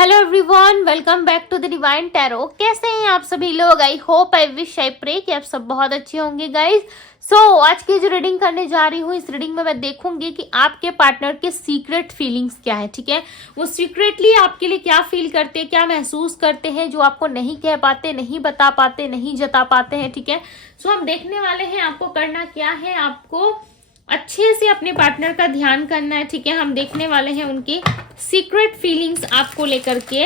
Hello everyone, welcome back to the divine tarot. कैसे हैं आप सभी लोग? I hope, I wish, I pray कि आप सब बहुत अच्छे होंगे गाइस। आज की जो रीडिंग करने जा रही हूँ, इस रीडिंग में मैं देखूंगी कि आपके पार्टनर के सीक्रेट फीलिंग्स क्या है। ठीक है, वो सीक्रेटली आपके लिए क्या फील करते हैं, क्या महसूस करते हैं, जो आपको नहीं कह पाते, नहीं बता पाते, नहीं जता पाते हैं। ठीक है, हम देखने वाले हैं आपको करना क्या है। आपको अच्छे से अपने पार्टनर का ध्यान करना है। ठीक है, हम देखने वाले हैं उनकी सीक्रेट फीलिंग्स आपको लेकर के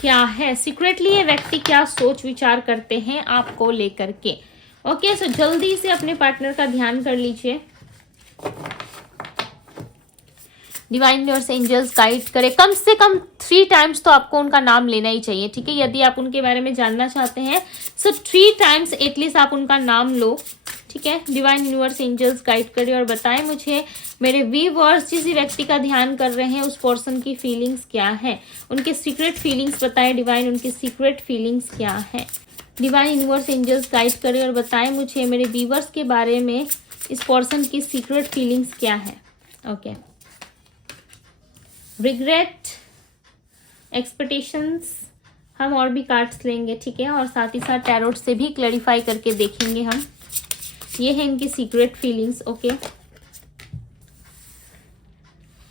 क्या है, सीक्रेटली ये व्यक्ति क्या सोच विचार करते हैं आपको लेकर के। ओके, जल्दी से अपने पार्टनर का ध्यान कर लीजिए। डिवाइन यूनिवर्स एंजल्स गाइड करे। कम से कम 3 टाइम्स तो आपको उनका नाम लेना ही चाहिए। ठीक है, यदि आप उनके बारे में जानना चाहते हैं 3 टाइम्स एटलीस्ट आप उनका नाम लो। ठीक है, डिवाइन यूनिवर्स एंजल्स गाइड करे और बताएं मुझे, मेरे व्यूअर्स जिस व्यक्ति का ध्यान कर रहे हैं उस पर्सन की फीलिंग्स क्या है, उनके सीक्रेट फीलिंग्स बताएं। डिवाइन, उनकी सीक्रेट फीलिंग्स क्या है। डिवाइन यूनिवर्स एंजल्स गाइड करे और बताएं मुझे, मेरे व्यूअर्स के बारे में इस पर्सन की सीक्रेट फीलिंग्स क्या है। ओके, रिग्रेट, एक्सपेक्टेशंस, हम और भी कार्ड्स लेंगे। ठीक है, और साथ ही साथ टैरोट से भी क्लैरिफाई करके देखेंगे हम। ये है इनकी secret feelings. Okay,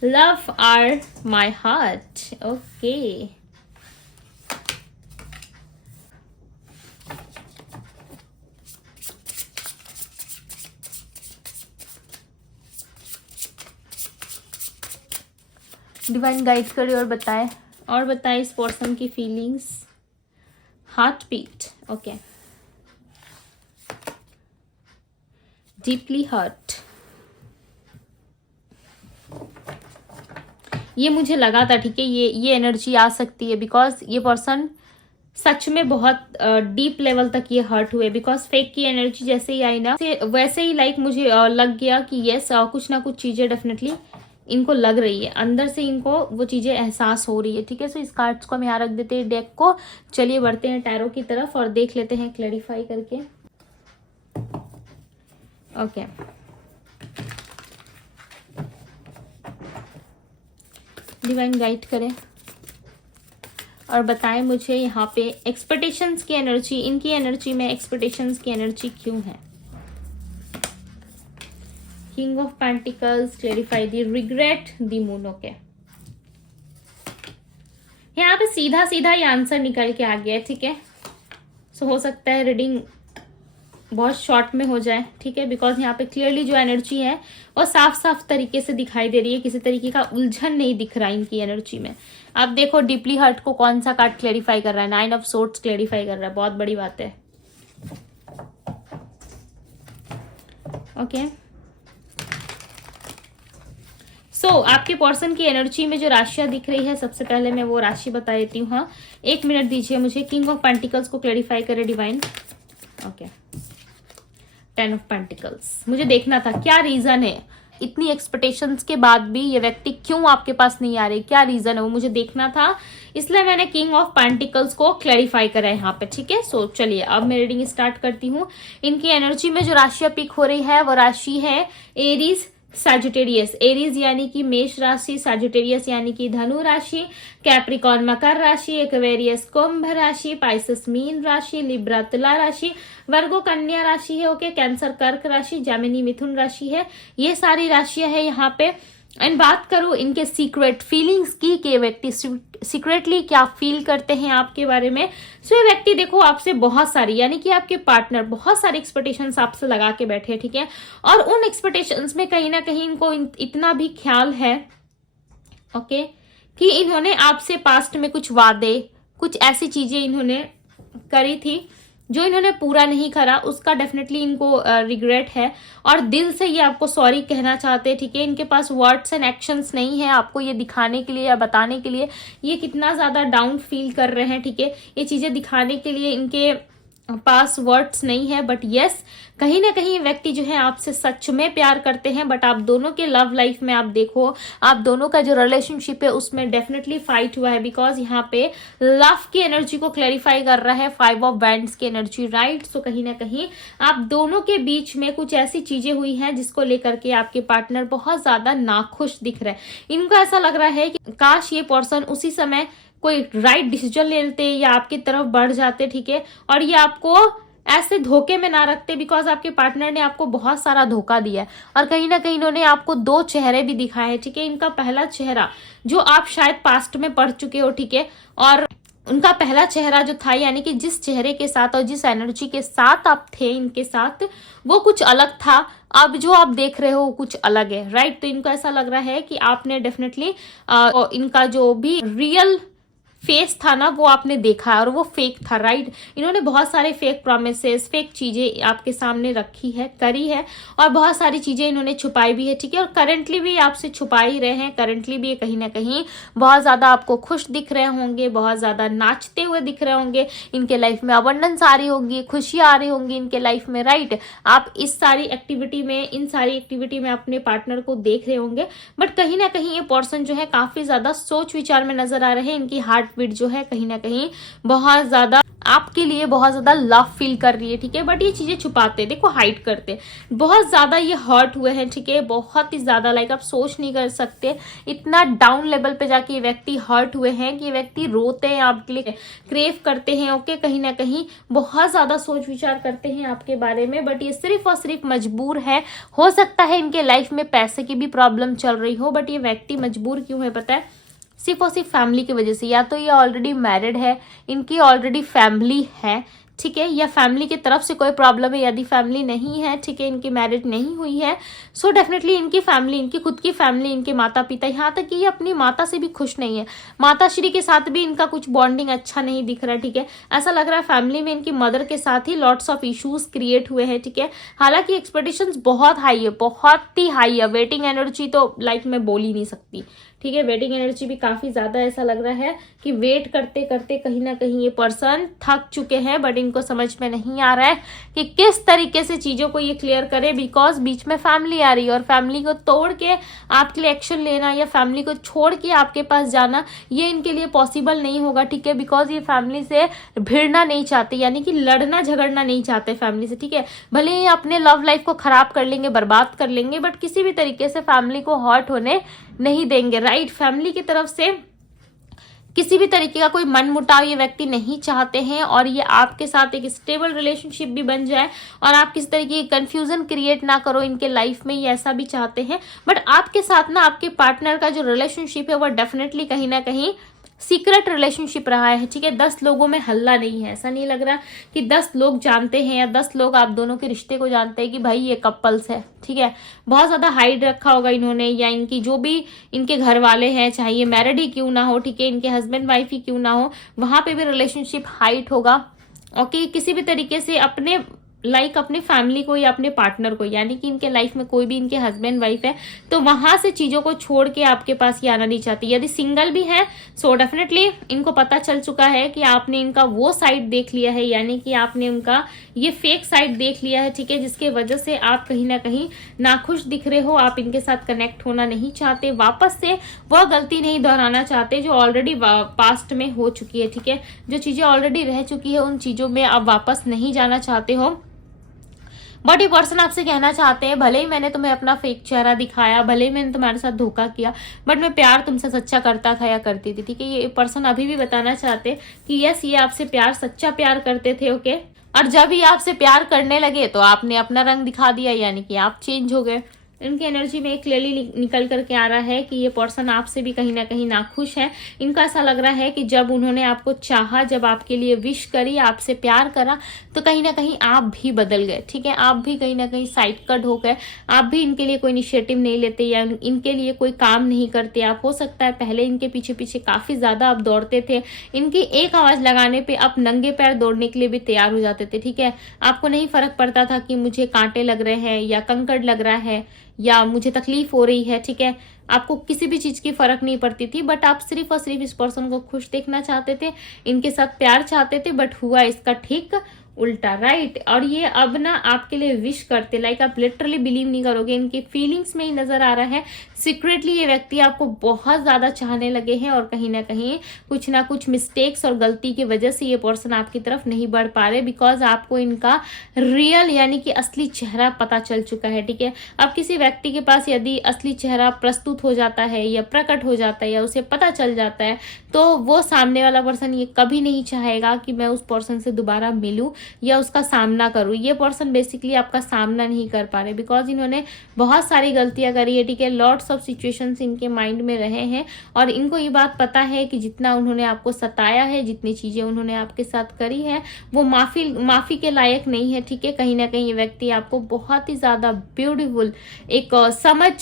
love are my heart. Okay, divine guide करे और बताए इस पर्सन की feelings. Heart beat. Okay, deeply hurt. ये मुझे लगा था। ठीक है, ये एनर्जी आ सकती है बिकॉज ये पर्सन सच में बहुत डीप लेवल तक ये हर्ट हुए। बिकॉज फेक की एनर्जी जैसे ही आई ना, वैसे ही लाइक मुझे लग गया कि यस, कुछ ना कुछ चीजें डेफिनेटली इनको लग रही है, अंदर से इनको वो चीजें एहसास हो रही है। ठीक है, इस कार्ड्स को हम यहाँ रख देते हैं डेक को। चलिए बढ़ते हैं टैरो की तरफ और देख लेते हैं क्लैरिफाई करके। ओके, डिवाइन गाइड करें और बताएं मुझे यहाँ पे एक्सपेक्टेशंस की एनर्जी, इनकी एनर्जी में एक्सपेक्टेशंस की एनर्जी क्यों है। King of pentacles, clarify the regret, the moon. Okay, यहाँ पे सीधा सीधा ये आंसर निकल के आ गया है। ठीक है, हो सकता है रीडिंग बहुत शॉर्ट में हो जाए। ठीक है, बिकॉज यहाँ पे क्लियरली जो एनर्जी है वो साफ साफ तरीके से दिखाई दे रही है, किसी तरीके का उलझन नहीं दिख रहा इनकी एनर्जी में। आप देखो डीपली हर्ट को कौन सा कार्ड क्लैरिफाई कर रहा है, 9 ऑफ सोर्ड्स क्लैरिफाई कर रहा है, बहुत बड़ी बात है। ओके, आपके पर्सन की एनर्जी में जो राशियां दिख रही है, सबसे पहले मैं वो राशि बता देती हूँ। हाँ, 1 मिनट दीजिए मुझे। किंग ऑफ पेंटिकल्स को क्लैरिफाई करे डिवाइन। Okay, 10 of pentacles. मुझे देखना था क्या रीजन है, इतनी एक्सपेक्टेशंस के बाद भी ये व्यक्ति क्यों आपके पास नहीं आ रहे, क्या रीजन है वो मुझे देखना था, इसलिए मैंने किंग ऑफ पेंटिकल्स को क्लैरिफाई करा है यहाँ पे। ठीक है, चलिए अब मैं रीडिंग स्टार्ट करती हूँ। इनकी एनर्जी में जो राशियां पिक हो रही है वो राशि है एरीज, सैजिटेरियस। एरीज यानी कि मेष राशि, सैजिटेरियस यानी कि धनु राशि, कैप्रिकॉर्न मकर राशि, एक्वेरियस कुंभ राशि, पाइसेस मीन राशि, लिब्रा तुला राशि, वर्गो कन्या राशि है। ओके, कैंसर कर्क राशि, जेमिनी मिथुन राशि है। ये सारी राशियां है यहाँ पे। एंड बात करूं इनके सीक्रेट फीलिंग्स की, कि व्यक्ति सीक्रेटली क्या फील करते हैं आपके बारे में। ये व्यक्ति देखो आपसे बहुत सारी, यानी कि आपके पार्टनर बहुत सारी एक्सपेक्टेशंस आपसे लगा के बैठे हैं। ठीक है, और उन एक्सपेक्टेशंस में कहीं ना कहीं इनको इतना भी ख्याल है ओके, कि इन्होंने आपसे पास्ट में कुछ वादे, कुछ ऐसी चीजें इन्होंने करी थी जो इन्होंने पूरा नहीं करा, उसका डेफिनेटली इनको रिग्रेट है और दिल से ये आपको सॉरी कहना चाहते हैं। ठीक है, इनके पास वर्ड्स एंड एक्शंस नहीं है आपको ये दिखाने के लिए या बताने के लिए ये कितना ज्यादा डाउन फील कर रहे हैं। ठीक है, ये चीजें दिखाने के लिए इनके पास वर्ड्स नहीं है, बट यस कहीं ना कहीं ये व्यक्ति जो है आपसे सच में प्यार करते हैं, बट आप दोनों के लव लाइफ में आप देखो, आप दोनों का जो रिलेशनशिप है उसमें डेफिनेटली फाइट हुआ है, बिकॉज यहाँ पे लव की एनर्जी को क्लैरिफाई कर रहा है 5 ऑफ वैंड्स की एनर्जी, राइट। सो कहीं ना कहीं आप दोनों के बीच में कुछ ऐसी चीजें हुई हैं जिसको लेकर के आपके पार्टनर बहुत ज्यादा नाखुश दिख रहे हैं। इनको ऐसा लग रहा है कि काश ये पर्सन उसी समय कोई राइट डिसीजन ले लेते या आपकी तरफ बढ़ जाते, ठीक है, और ये आपको ऐसे धोखे में ना रखते, बिकॉज आपके पार्टनर ने आपको बहुत सारा धोखा दिया है और कहीं ना कहीं इन्होंने आपको 2 चेहरे भी दिखाए हैं, ठीक है। इनका पहला चेहरा जो आप शायद पास्ट में पढ़ चुके हो, ठीक है, और उनका पहला चेहरा जो था, यानी कि जिस चेहरे के साथ और जिस एनर्जी के साथ आप थे इनके साथ, वो कुछ अलग था। अब जो आप देख रहे हो कुछ अलग है, राइट। तो इनको ऐसा लग रहा है कि आपने डेफिनेटली इनका जो भी रियल फेस था ना वो आपने देखा और वो फेक था, राइट। इन्होंने बहुत सारे फेक प्रोमिसेस, फेक चीजें आपके सामने रखी है, करी है, और बहुत सारी चीजें इन्होंने छुपाई भी है, ठीक है, और करंटली भी आपसे छुपा ही रहे हैं। करंटली भी ये कहीं ना कहीं बहुत ज्यादा आपको खुश दिख रहे होंगे, बहुत ज्यादा नाचते हुए दिख रहे होंगे, इनके लाइफ में अबंडेंस आ रही होगी, खुशियां आ रही होंगी इनके लाइफ में, राइट। आप इस सारी एक्टिविटी में, इन सारी एक्टिविटी में अपने पार्टनर को देख रहे होंगे, बट कहीं ना कहीं ये पर्सन जो है काफी ज्यादा सोच विचार में नजर आ रहे हैं। इनकी हार्ट बीट जो है कहीं ना कहीं बहुत ज्यादा आपके लिए बहुत ज्यादा लव फील कर रही है, ठीक है, बट ये चीजें छुपाते, देखो हाइड करते, बहुत ज्यादा ये हर्ट हुए हैं, ठीक है, बहुत ही ज्यादा, लाइक आप सोच नहीं कर सकते इतना डाउन लेवल पे जाके ये व्यक्ति हर्ट हुए हैं कि ये व्यक्ति रोते हैं आपके लिए, क्रेव करते हैं, ओके, कहीं ना कहीं बहुत ज्यादा सोच विचार करते हैं आपके बारे में, बट ये सिर्फ और सिर्फ मजबूर है। हो सकता है इनके लाइफ में पैसे की भी प्रॉब्लम चल रही हो, बट ये व्यक्ति मजबूर क्यों है पता है, सिर्फ और सिर्फ फैमिली की वजह से। या तो ये ऑलरेडी मैरिड है, इनकी ऑलरेडी फैमिली है, ठीक है, या फैमिली की तरफ से कोई प्रॉब्लम है। यदि फैमिली नहीं है, ठीक है, इनकी मैरिज नहीं हुई है, सो डेफिनेटली इनकी फैमिली, इनकी खुद की फैमिली, इनके माता पिता, यहाँ तक कि ये अपनी माता से भी खुश नहीं है, माता श्री के साथ भी इनका कुछ बॉन्डिंग अच्छा नहीं दिख रहा, ठीक है। ऐसा लग रहा है फैमिली में इनकी मदर के साथ ही लॉट्स ऑफ इश्यूज क्रिएट हुए हैं, ठीक है। हालांकि एक्सपेक्टेशंस बहुत हाई है, बहुत ही हाई है, वेटिंग एनर्जी तो लाइक मैं बोल ही नहीं सकती, ठीक है, वेटिंग एनर्जी भी काफी ज्यादा। ऐसा लग रहा है कि वेट करते करते कहीं ना कहीं ये पर्सन थक चुके हैं, बट इनको समझ में नहीं आ रहा है कि किस तरीके से चीजों को ये क्लियर करे, बिकॉज बीच में फैमिली आ रही है और फैमिली को तोड़ के आपके लिए एक्शन लेना या फैमिली को छोड़ के आपके पास जाना, ये इनके लिए पॉसिबल नहीं होगा, ठीक है, बिकॉज ये फैमिली से भिड़ना नहीं चाहते, यानी कि लड़ना झगड़ना नहीं चाहते फैमिली से, ठीक है। भले ही अपने लव लाइफ को खराब कर लेंगे, बर्बाद कर लेंगे, बट किसी भी तरीके से फैमिली को हर्ट होने नहीं देंगे, राइट। फैमिली की तरफ से किसी भी तरीके का कोई मन मुटाव ये व्यक्ति नहीं चाहते हैं, और ये आपके साथ एक स्टेबल रिलेशनशिप भी बन जाए और आप किसी तरीके की कंफ्यूजन क्रिएट ना करो इनके लाइफ में, ये ऐसा भी चाहते हैं। बट आपके साथ ना आपके पार्टनर का जो रिलेशनशिप है वो डेफिनेटली कहीं ना कहीं सीक्रेट रिलेशनशिप रहा है, ठीक है। 10 लोगों में हल्ला नहीं है, ऐसा नहीं लग रहा कि 10 लोग जानते हैं या 10 लोग आप दोनों के रिश्ते को जानते हैं कि भाई ये कपल्स है, ठीक है। बहुत ज्यादा हाइड रखा होगा इन्होंने, या इनकी जो भी इनके घर वाले हैं, चाहे ये मैरिड ही क्यों ना हो, ठीक है, इनके हस्बैंड वाइफ ही क्यों ना हो, वहां पे भी रिलेशनशिप हाइट होगा, ओके। किसी भी तरीके से अपने अपने फैमिली को या अपने पार्टनर को, यानी कि इनके लाइफ में कोई भी इनके हस्बैंड वाइफ है तो वहां से चीजों को छोड़ के आपके पास ये आना नहीं चाहती। यदि सिंगल भी है सो डेफिनेटली इनको पता चल चुका है कि आपने इनका वो साइड देख लिया है, यानी कि आपने उनका ये फेक साइड देख लिया है, ठीक है, जिसके वजह से आप कहीं ना कहीं नाखुश दिख रहे हो, आप इनके साथ कनेक्ट होना नहीं चाहते, वापस से वह गलती नहीं दोहराना चाहते जो ऑलरेडी पास्ट में हो चुकी है, ठीक है। जो चीजें ऑलरेडी रह चुकी है उन चीजों में आप वापस नहीं जाना चाहते हो, बट ये पर्सन आपसे कहना चाहते हैं भले ही मैंने तुम्हें अपना फेक चेहरा दिखाया, भले ही मैंने तुम्हारे साथ धोखा किया, बट मैं प्यार तुमसे सच्चा करता था या करती थी, ठीक है। ये पर्सन अभी भी बताना चाहते कि यस ये आपसे प्यार, सच्चा प्यार करते थे, ओके, और जब ही आपसे प्यार करने लगे तो आपने अपना रंग दिखा दिया, यानी कि आप चेंज हो गए। इनकी एनर्जी में क्लियरली निकल करके आ रहा है कि ये पर्सन आपसे भी कहीं ना कहीं नाखुश है। इनका ऐसा लग रहा है कि जब उन्होंने आपको चाहा, जब आपके लिए विश करी, आपसे प्यार करा, तो कहीं ना कहीं आप भी बदल गए, ठीक है, आप भी कहीं ना कहीं साइड कट हो गए, आप भी इनके लिए कोई इनिशिएटिव नहीं लेते या इनके लिए कोई काम नहीं करते आप। हो सकता है पहले इनके पीछे पीछे काफी ज्यादा आप दौड़ते थे, इनकी एक आवाज लगाने पे आप नंगे पैर दौड़ने के लिए भी तैयार हो जाते थे, ठीक है। आपको नहीं फर्क पड़ता था कि मुझे कांटे लग रहे हैं या कंकड़ लग रहा है या मुझे तकलीफ हो रही है, ठीक है, आपको किसी भी चीज की फर्क नहीं पड़ती थी, बट आप सिर्फ और सिर्फ इस पर्सन को खुश देखना चाहते थे, इनके साथ प्यार चाहते थे, बट हुआ इसका ठीक उल्टा, राइट। और ये अब ना आपके लिए विश करते, लाइक आप लिटरली बिलीव नहीं करोगे, इनके फीलिंग्स में ही नजर आ रहा है। सीक्रेटली ये व्यक्ति आपको बहुत ज्यादा चाहने लगे हैं और कहीं ना कहीं कुछ ना कुछ मिस्टेक्स और गलती की वजह से ये पर्सन आपकी तरफ नहीं बढ़ पा रहे, बिकॉज आपको इनका रियल यानी कि असली चेहरा पता चल चुका है, ठीक है। अब किसी व्यक्ति के पास यदि असली चेहरा प्रस्तुत हो जाता है या प्रकट हो जाता है या उसे पता चल जाता है, तो वो सामने वाला पर्सन ये कभी नहीं चाहेगा कि मैं उस पर्सन से दोबारा मिलूं या उसका सामना करूं। ये पर्सन बेसिकली आपका सामना नहीं कर पा रहे, बिकॉज इन्होंने बहुत सारी गलतियां करी है, ठीक है। लॉट्स ऑफ सिचुएशंस इनके माइंड में रहे हैं और इनको ये बात पता है कि जितना उन्होंने आपको सताया है, जितनी चीजें उन्होंने आपके साथ करी है, वो माफी के लायक नहीं है, ठीक है। कहीं ना कहीं ये व्यक्ति आपको बहुत ही ज्यादा ब्यूटीफुल एक समझ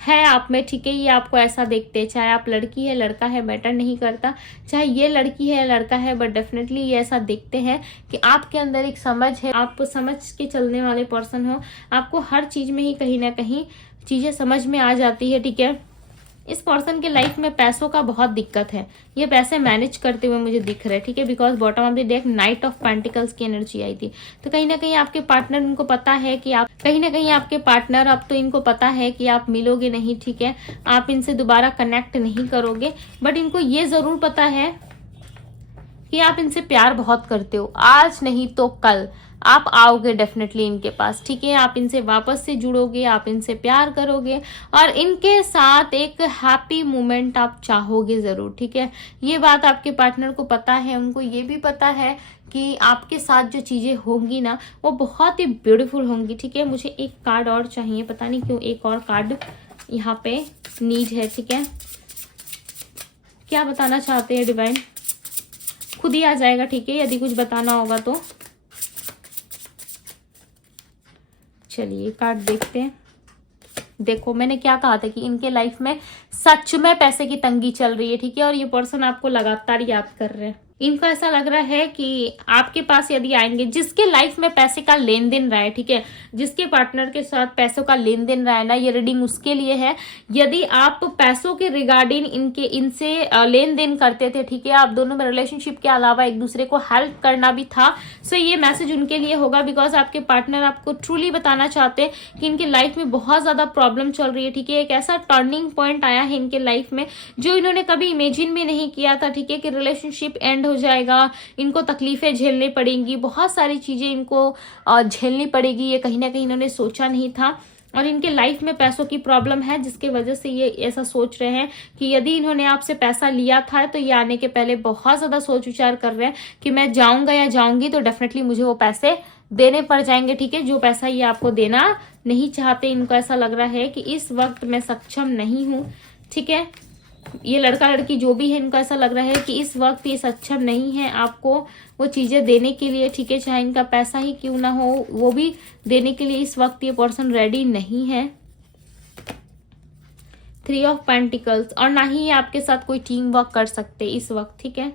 है आप में, ठीक है। ये आपको ऐसा देखते हैं, चाहे आप लड़की है लड़का है मैटर नहीं करता, चाहे ये लड़की है लड़का है, बट डेफिनेटली ये ऐसा देखते हैं कि आपके अंदर एक समझ है, आप समझ के चलने वाले पर्सन हो। आपको हर चीज में ही कहीं ना कहीं चीजें समझ में आ जाती है, ठीक है। इस पर्सन के लाइफ में पैसों का बहुत दिक्कत है, ये पैसे मैनेज करते हुए मुझे दिख रहे हैं, ठीक है। Because bottom of the deck night of pentacles की एनर्जी आई थी, तो कहीं ना कहीं आपके पार्टनर इनको पता है कि आप कहीं ना कहीं आपके पार्टनर अब तो इनको पता है कि आप मिलोगे नहीं, ठीक है। आप इनसे दोबारा कनेक्ट नहीं करोगे, बट इनको ये जरूर पता है कि आप इनसे प्यार बहुत करते हो। आज नहीं तो कल आप आओगे डेफिनेटली इनके पास, ठीक है। आप इनसे वापस से जुड़ोगे, आप इनसे प्यार करोगे और इनके साथ एक हैप्पी मोमेंट आप चाहोगे जरूर, ठीक है। ये बात आपके पार्टनर को पता है, उनको ये भी पता है कि आपके साथ जो चीजें होंगी ना वो बहुत ही ब्यूटीफुल होंगी, ठीक है। मुझे एक कार्ड और चाहिए, पता नहीं क्यों एक और कार्ड यहाँ पे नीड है, ठीक है। क्या बताना चाहते हैं डिवाइन? खुद ही आ जाएगा, ठीक है, यदि कुछ बताना होगा तो। चलिए कार्ड देखते हैं। देखो मैंने क्या कहा था कि इनके लाइफ में सच में पैसे की तंगी चल रही है, ठीक है। और ये पर्सन आपको लगातार याद कर रहे हैं। इनको ऐसा लग रहा है कि आपके पास यदि आएंगे, जिसके लाइफ में पैसे का लेन देन रहा है, ठीक है, जिसके पार्टनर के साथ पैसों का लेन देन रहा है ना, ये रीडिंग उसके लिए है। यदि आप पैसों के रिगार्डिंग इनसे लेन देन करते थे, ठीक है, आप दोनों में रिलेशनशिप के अलावा एक दूसरे को हेल्प करना भी था, सो ये मैसेज उनके लिए होगा। बिकॉज आपके पार्टनर आपको ट्रूली बताना चाहते हैं कि इनके लाइफ में बहुत ज्यादा प्रॉब्लम चल रही है, ठीक है। एक ऐसा टर्निंग पॉइंट आया है इनके लाइफ में जो इन्होंने कभी इमेजिन भी नहीं किया था, ठीक है, कि रिलेशनशिप एंड हो जाएगा, इनको तकलीफें झेलनी पड़ेंगी, बहुत सारी चीजें इनको झेलनी पड़ेगी, ये कहीं ना कहीं इन्होंने सोचा नहीं था। और इनके लाइफ में पैसों की प्रॉब्लम है, जिसके वजह से ये ऐसा सोच रहे हैं कि यदि इन्होंने आपसे पैसा लिया था तो ये आने के पहले बहुत ज्यादा सोच विचार कर रहे हैं कि मैं जाऊंगा या जाऊंगी तो डेफिनेटली मुझे वो पैसे देने पड़ जाएंगे, ठीक है। जो पैसा ये आपको देना नहीं चाहते, इनको ऐसा लग रहा है कि इस वक्त मैं सक्षम नहीं हूं, ठीक है। ये लड़का लड़की जो भी है, इनको ऐसा लग रहा है कि इस वक्त ये सक्षम नहीं है आपको वो चीजें देने के लिए, ठीक है। चाहे इनका पैसा ही क्यों ना हो, वो भी देने के लिए इस वक्त ये पर्सन रेडी नहीं है। 3 ऑफ पेंटिकल्स, और ना ही ये आपके साथ कोई टीम वर्क कर सकते इस वक्त, ठीक है।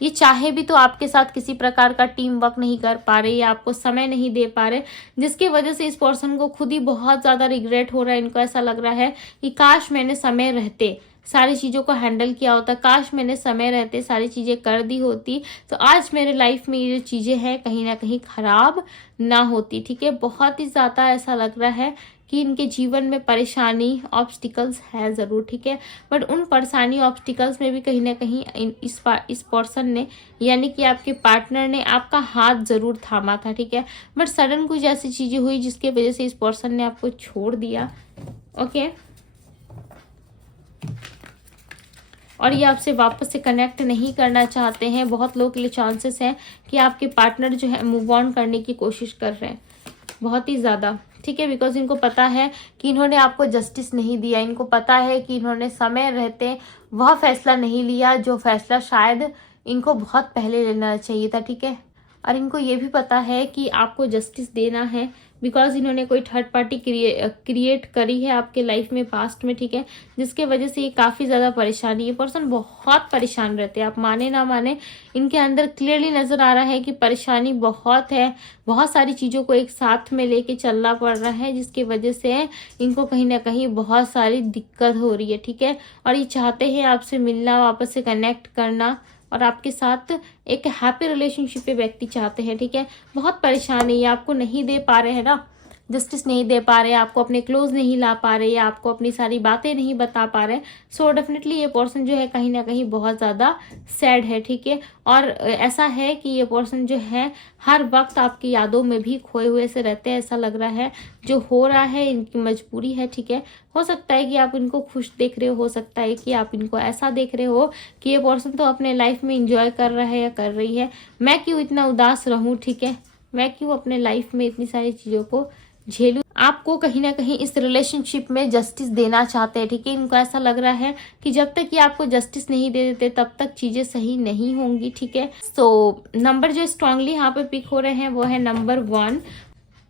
ये चाहे भी तो आपके साथ किसी प्रकार का टीम वर्क नहीं कर पा रहे या आपको समय नहीं दे पा रहे, जिसकी वजह से इस पर्सन को खुद ही बहुत ज्यादा रिग्रेट हो रहा है। इनको ऐसा लग रहा है कि काश मैंने समय रहते सारी चीजों को हैंडल किया होता, काश मैंने समय रहते सारी चीजें कर दी होती, तो आज मेरे लाइफ में ये जो चीजें हैं कहीं ना कहीं खराब ना होती, ठीक है। बहुत ही ज्यादा ऐसा लग रहा है कि इनके जीवन में परेशानी ऑब्स्टिकल्स है जरूर, ठीक है, बट उन परेशानी ऑब्स्टिकल्स में भी कहीं ना कहीं इस पर्सन ने यानी कि आपके पार्टनर ने आपका हाथ जरूर थामा था, ठीक है। बट सडन कुछ ऐसी चीजें हुई जिसके वजह से इस पर्सन ने आपको छोड़ दिया, ओके। और ये आपसे वापस से कनेक्ट नहीं करना चाहते हैं। बहुत लोगों के लिए चांसेस है कि आपके पार्टनर जो है मूव ऑन करने की कोशिश कर रहे हैं, बहुत ही ज्यादा, ठीक है। बिकॉज इनको पता है कि इन्होंने आपको जस्टिस नहीं दिया, इनको पता है कि इन्होंने समय रहते वह फैसला नहीं लिया जो फैसला शायद इनको बहुत पहले लेना चाहिए था, ठीक है। और इनको ये भी पता है कि आपको जस्टिस देना है, बिकॉज इन्होंने कोई थर्ड पार्टी क्रिएट करी है आपके लाइफ में पास्ट में, ठीक है, जिसके वजह से ये काफी ज्यादा परेशानी, ये पर्सन बहुत परेशान रहते हैं, आप माने ना माने इनके अंदर क्लियरली नजर आ रहा है कि परेशानी बहुत है, बहुत सारी चीजों को एक साथ में लेके चलना पड़ रहा है, जिसकी वजह से इनको कहीं ना कहीं बहुत सारी दिक्कत हो रही है, ठीक है। और ये चाहते हैं आपसे मिलना, वापस से कनेक्ट करना, और आपके साथ एक हैप्पी रिलेशनशिप पे व्यक्ति चाहते हैं, ठीक है। बहुत परेशान है, ये आपको नहीं दे पा रहे हैं ना, जस्टिस नहीं दे पा रहे, आपको अपने क्लोज नहीं ला पा रहे, या आपको अपनी सारी बातें नहीं बता पा रहे। सो डेफिनेटली ये पर्सन जो है कहीं ना कहीं बहुत ज़्यादा सैड है, ठीक है। और ऐसा है कि ये पर्सन जो है हर वक्त आपकी यादों में भी खोए हुए से रहते हैं, ऐसा लग रहा है। जो हो रहा है इनकी मजबूरी है, ठीक है। हो सकता है कि आप इनको खुश देख रहे हो सकता है कि आप इनको ऐसा देख रहे हो कि ये पर्सन तो अपने लाइफ में इंजॉय कर रहा है या कर रही है, मैं क्यों इतना उदास रहूं, ठीक है, मैं क्यों अपने लाइफ में इतनी सारी चीज़ों को झेलू। आपको कहीं ना कहीं इस रिलेशनशिप में जस्टिस देना चाहते हैं, ठीक है। इनको ऐसा लग रहा है कि जब तक ये आपको जस्टिस नहीं दे देते तब तक चीजें सही नहीं होंगी, ठीक है। सो नंबर जो स्ट्रांगली यहाँ पे पिक हो रहे हैं वो है नंबर 1।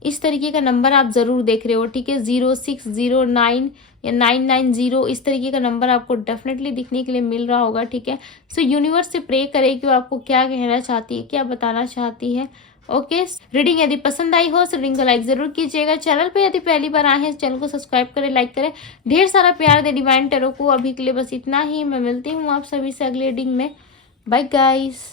इस तरीके का नंबर आप जरूर देख रहे हो, ठीक है। 0609 या 990 इस तरीके का नंबर आपको डेफिनेटली दिखने के लिए मिल रहा होगा, ठीक है। सो यूनिवर्स से प्रे करें कि वो आपको क्या कहना चाहती है, क्या बताना चाहती है। ओके, रीडिंग यदि पसंद आई हो तो रीडिंग को लाइक जरूर कीजिएगा। चैनल पे यदि पहली बार आए हैं चैनल को सब्सक्राइब करें, लाइक करें, ढेर सारा प्यार दे डिवाइन टैरो को। अभी के लिए बस इतना ही, मैं मिलती हूँ आप सभी से अगले रीडिंग में। Bye guys.